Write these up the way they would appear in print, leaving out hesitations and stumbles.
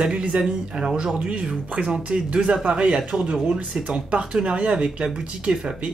Salut les amis, alors aujourd'hui je vais vous présenter deux appareils à tour de rôle, c'est en partenariat avec la boutique FAP.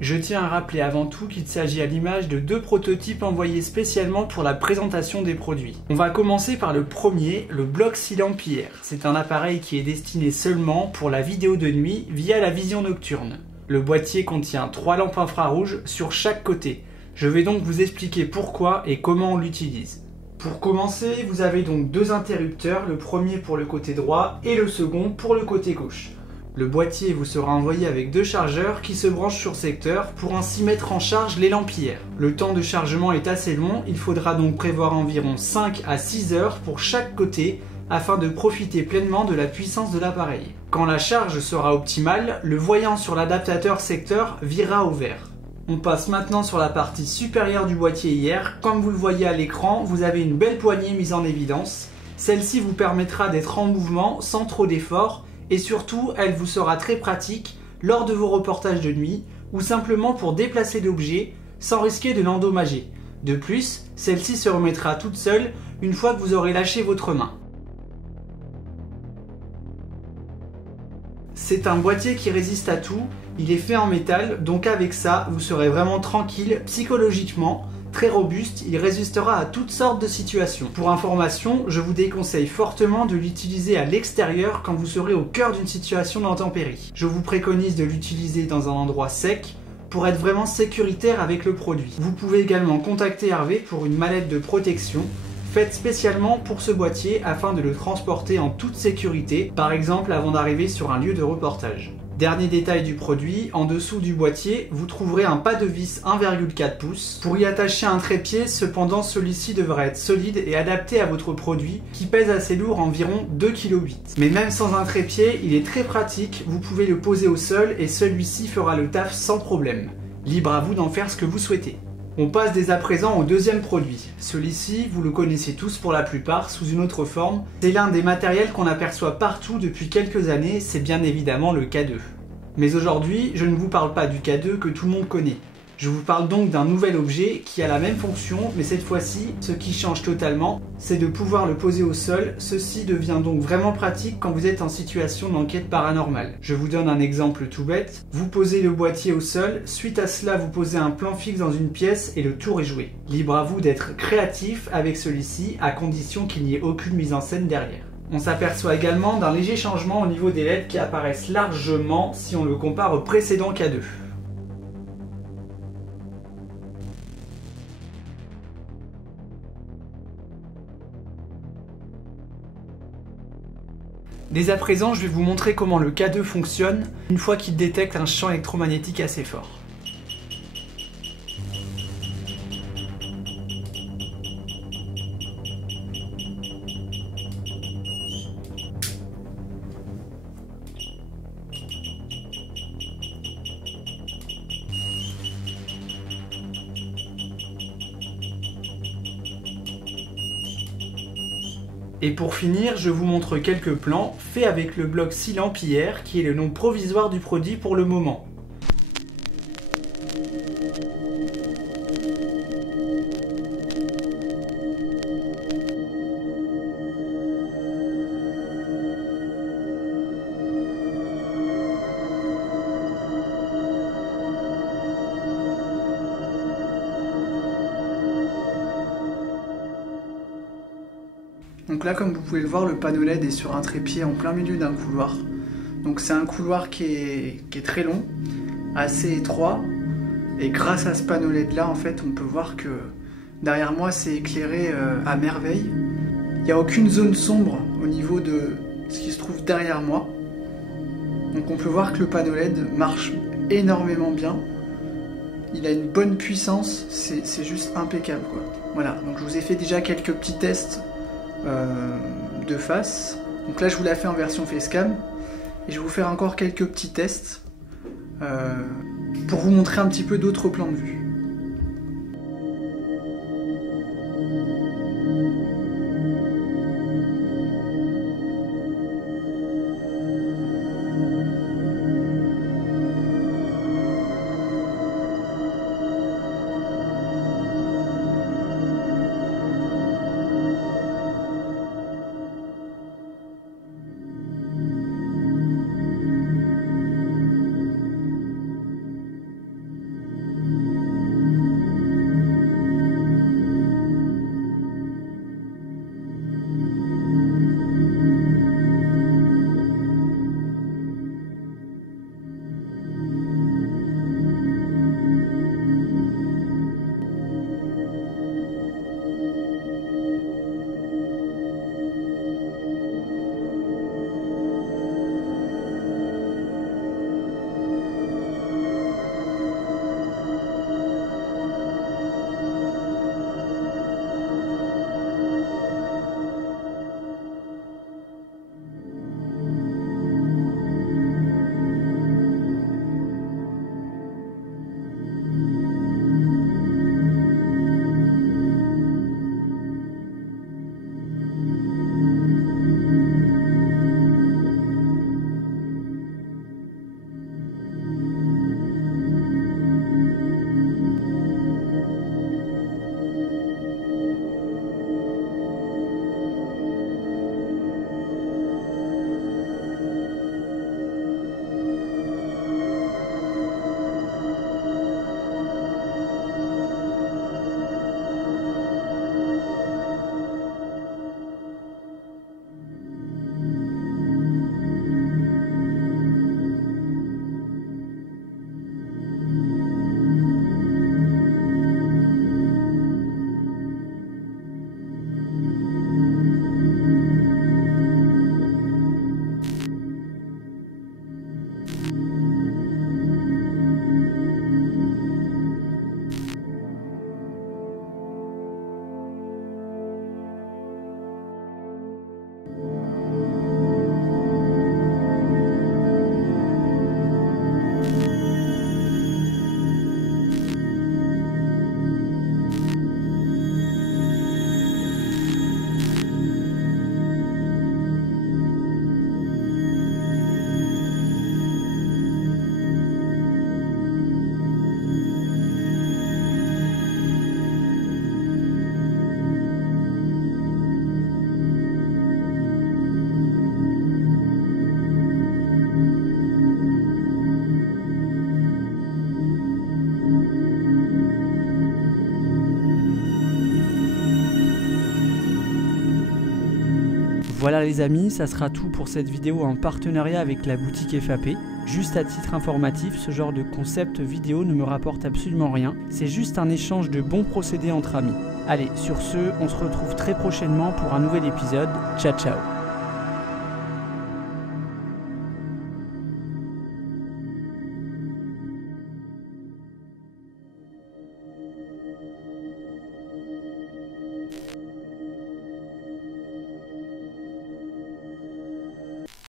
Je tiens à rappeler avant tout qu'il s'agit à l'image de deux prototypes envoyés spécialement pour la présentation des produits. On va commencer par le premier, le Block 6 Ampères. C'est un appareil qui est destiné seulement pour la vidéo de nuit via la vision nocturne. Le boîtier contient 3 lampes infrarouges sur chaque côté. Je vais donc vous expliquer pourquoi et comment on l'utilise. Pour commencer, vous avez donc deux interrupteurs, le premier pour le côté droit et le second pour le côté gauche. Le boîtier vous sera envoyé avec deux chargeurs qui se branchent sur secteur pour ainsi mettre en charge les lampires. Le temps de chargement est assez long, il faudra donc prévoir environ 5 à 6 heures pour chaque côté afin de profiter pleinement de la puissance de l'appareil. Quand la charge sera optimale, le voyant sur l'adaptateur secteur virera au vert. On passe maintenant sur la partie supérieure du boîtier hier. Comme vous le voyez à l'écran, vous avez une belle poignée mise en évidence. Celle-ci vous permettra d'être en mouvement sans trop d'effort et surtout, elle vous sera très pratique lors de vos reportages de nuit ou simplement pour déplacer l'objet sans risquer de l'endommager. De plus, celle-ci se remettra toute seule une fois que vous aurez lâché votre main. C'est un boîtier qui résiste à tout, il est fait en métal, donc avec ça, vous serez vraiment tranquille psychologiquement, très robuste, il résistera à toutes sortes de situations. Pour information, je vous déconseille fortement de l'utiliser à l'extérieur quand vous serez au cœur d'une situation d'intempérie. Je vous préconise de l'utiliser dans un endroit sec pour être vraiment sécuritaire avec le produit. Vous pouvez également contacter Hervé pour une mallette de protection faite spécialement pour ce boîtier afin de le transporter en toute sécurité, par exemple avant d'arriver sur un lieu de reportage. Dernier détail du produit, en dessous du boîtier, vous trouverez un pas de vis 1,4 pouces. Pour y attacher un trépied, cependant celui-ci devra être solide et adapté à votre produit qui pèse assez lourd, environ 2,8 kg. Mais même sans un trépied, il est très pratique, vous pouvez le poser au sol et celui-ci fera le taf sans problème. Libre à vous d'en faire ce que vous souhaitez. On passe dès à présent au deuxième produit. Celui-ci, vous le connaissez tous pour la plupart, sous une autre forme. C'est l'un des matériels qu'on aperçoit partout depuis quelques années, c'est bien évidemment le K2. Mais aujourd'hui, je ne vous parle pas du K2 que tout le monde connaît. Je vous parle donc d'un nouvel objet qui a la même fonction, mais cette fois-ci, ce qui change totalement, c'est de pouvoir le poser au sol. Ceci devient donc vraiment pratique quand vous êtes en situation d'enquête paranormale. Je vous donne un exemple tout bête. Vous posez le boîtier au sol, suite à cela vous posez un plan fixe dans une pièce et le tour est joué. Libre à vous d'être créatif avec celui-ci, à condition qu'il n'y ait aucune mise en scène derrière. On s'aperçoit également d'un léger changement au niveau des LED qui apparaissent largement si on le compare au précédent K2. Dès à présent, je vais vous montrer comment le K2 fonctionne une fois qu'il détecte un champ électromagnétique assez fort. Et pour finir, je vous montre quelques plans faits avec le Block 6 Ampères qui est le nom provisoire du produit pour le moment. Donc là, comme vous pouvez le voir, le panneau LED est sur un trépied en plein milieu d'un couloir. Donc c'est un couloir qui est très long, assez étroit. Et grâce à ce panneau LED là, en fait, on peut voir que derrière moi, c'est éclairé à merveille. Il n'y a aucune zone sombre au niveau de ce qui se trouve derrière moi. Donc on peut voir que le panneau LED marche énormément bien. Il a une bonne puissance, c'est juste impeccable, quoi. Voilà, donc je vous ai fait déjà quelques petits tests de face. Donc là je vous l'ai fait en version facecam et je vais vous faire encore quelques petits tests pour vous montrer un petit peu d'autres plans de vue. Voilà les amis, ça sera tout pour cette vidéo en partenariat avec la boutique FAP. Juste à titre informatif, ce genre de concept vidéo ne me rapporte absolument rien. C'est juste un échange de bons procédés entre amis. Allez, sur ce, on se retrouve très prochainement pour un nouvel épisode. Ciao ciao.